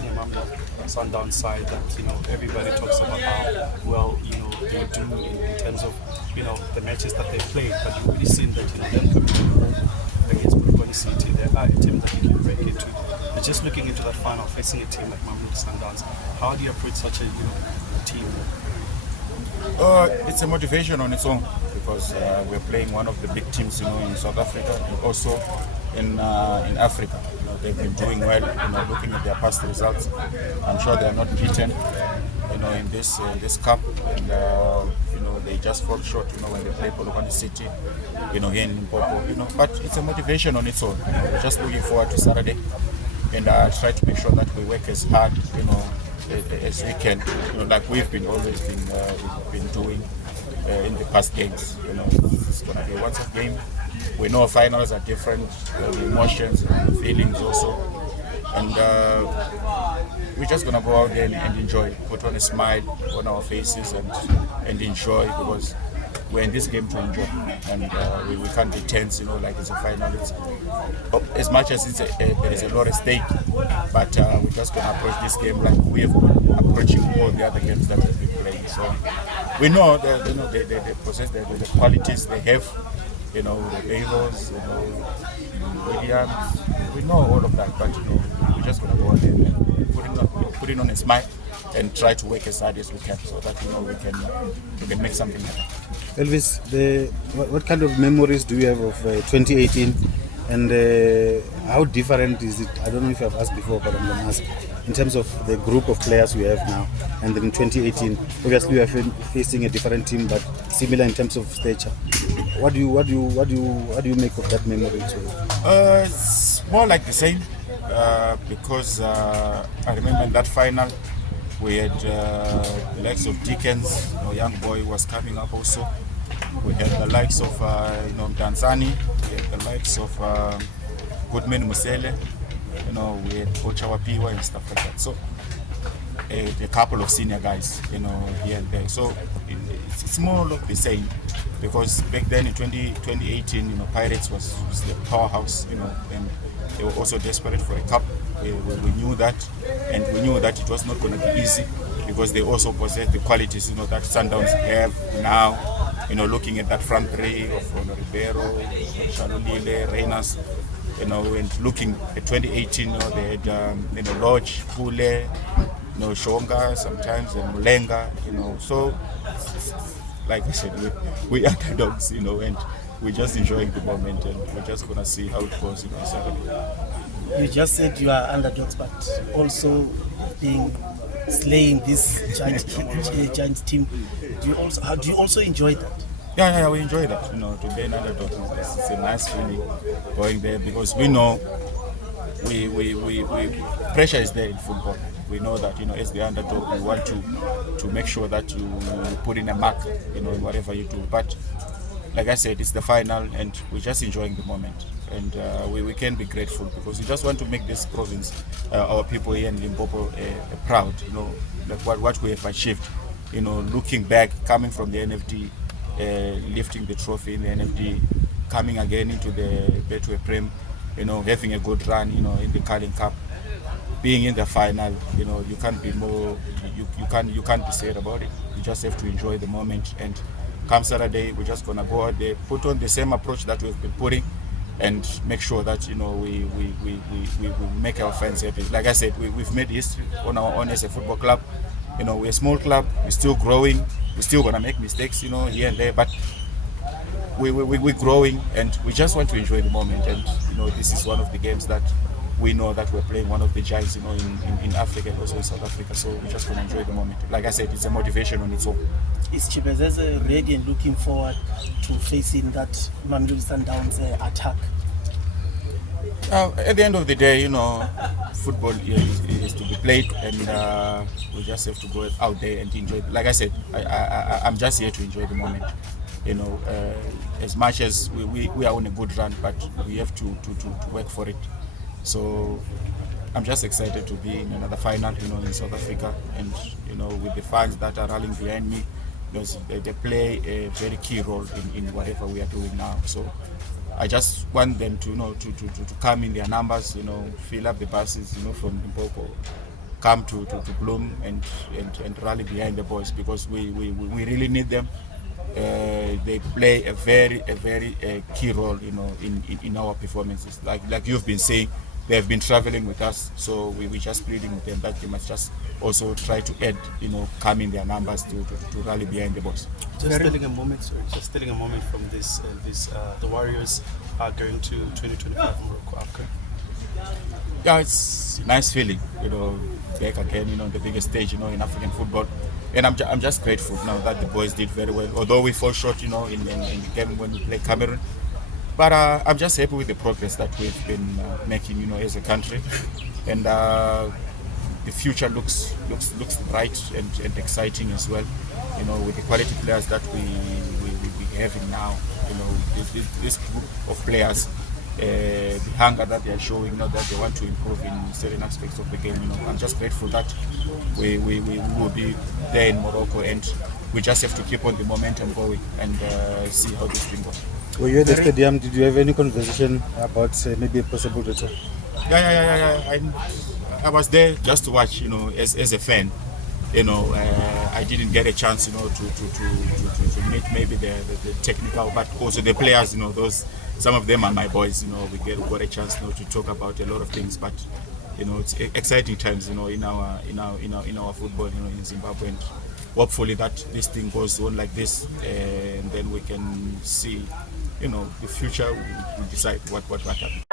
facing a Mamelodi Sundowns side that everybody talks about how well they do in terms of the matches that they played, but you've really seen that them coming to home against Bloemfontein City, they are a team that you can break into. But just looking into that final, facing a team like Mamelodi Sundowns, how do you approach such a team? It's a motivation on its own because we're playing one of the big teams, in South Africa and also in Africa. They've been doing well. Looking at their past results, I'm sure they are not beaten. In this cup, and they just fall short. When they play Bloemfontein City, here in Limpopo. But it's a motivation on its own. We're just looking forward to Saturday, and try to make sure that we work as hard, as we can, like we've always been doing in the past games. It's going to be a once-off game. We know finals are different, the emotions, the feelings also, and we're just going to go out there and enjoy, put on a smile on our faces and enjoy, because we're in this game to enjoy, and we can't be tense, like it's a final. It's, as much as there is a lot at stake, but we're just going to approach this game like we have been approaching all the other games that we've been playing. So we know that they possess the qualities they have, the Davos, Williams. We know all of that, but we're just going to go out there and put it on a smile and try to work as hard as we can, so that we can make something happen. Elvis, what kind of memories do you have of 2018, and how different is it? I don't know if I've asked before, but I'm going to ask in terms of the group of players we have now, and then in 2018, obviously we are facing a different team, but similar in terms of stature. What do you make of that memory? It's more like the same, because I remember in that final we had the likes of Dickens, young boy who was coming up also. We had the likes of Danzani, we had the likes of Goodman Musele, we had Ochawapiwa and stuff like that. So a couple of senior guys, here and there. So it's more like the same, because back then in 2018, Pirates was the powerhouse, and they were also desperate for a cup. We knew that, and we knew that it was not going to be easy, because they also possess the qualities, that Sundowns have now. Looking at that front three of Ribeiro, Shalulile, Reynas, and looking at 2018, they had Lodge, Pule, Shonga sometimes, and Mulenga, So, like I said, we underdogs, and we're just enjoying the moment, and we're just gonna see how it goes, Saturday. You just said you are underdogs, but also slaying this giant team. Do you also enjoy that? Yeah, we enjoy that. To be an underdog, it's a nice feeling going there, because we know we pressure is there in football. We know that as the underdog, we want to make sure that you put in a mark, in whatever you do. But like I said, it's the final, and we're just enjoying the moment. And we can be grateful, because we just want to make this province, our people here in Limpopo, proud. Like what we have achieved. Looking back, coming from the NFD, lifting the trophy in the NFD, coming again into the Betway Prem, having a good run, in the Carling Cup, being in the final. You can't be more. You can't be sad about it. You just have to enjoy the moment. And come Saturday, we're just gonna go out there, put on the same approach that we've been putting, and make sure that we make our fans happy. Like I said, we've made history on our own as a football club. We're a small club, we're still growing, we're still gonna make mistakes, here and there, but we're growing, and we just want to enjoy the moment. And this is one of the games that we know that we're playing one of the giants, in Africa and also in South Africa. So we just want to enjoy the moment. Like I said, it's a motivation on its own. Is Chipezeze ready and looking forward to facing that Mamelodi Sundowns attack? At the end of the day, football is to be played, and we just have to go out there and enjoy it. Like I said, I'm just here to enjoy the moment. As much as we are on a good run, but we have to work for it. So I'm just excited to be in another final, in South Africa, and with the fans that are rallying behind me, because they play a very key role in whatever we are doing now. So I just want them to to come in their numbers, fill up the buses, from Limpopo, come to Bloem and rally behind the boys, because we really need them. They play a very key role, you know, in our performances. Like you've been saying, they have been traveling with us, so we just pleading with them that they must just also try to add, you know, come in their numbers to rally behind the boys. Just stealing a moment from this. The Warriors are going to 2025 Morocco Africa. Yeah, it's a nice feeling, you know, back again, you know, on the biggest stage, you know, in African football. And I'm just grateful now that the boys did very well, although we fall short, you know, in the game when we play Cameroon. But I'm just happy with the progress that we've been making, you know, as a country. And the future looks bright and exciting as well, you know, with the quality players that we having now, you know, this group of players. The hunger that they are showing, you know, that they want to improve in certain aspects of the game. You know, I'm just grateful that we will be there in Morocco, and we just have to keep on the momentum going and see how this thing goes. Were you at the stadium? Did you have any conversation about maybe a possible return? Yeah. I was there just to watch, you know, as a fan. You know, I didn't get a chance, you know, to meet maybe the technical, but also the players. You know, some of them are my boys. You know, we got a chance, you know, to talk about a lot of things. But you know, it's exciting times, you know, in our football, you know, in Zimbabwe. And hopefully that this thing goes on like this, and then we can see, you know, the future will decide what happens.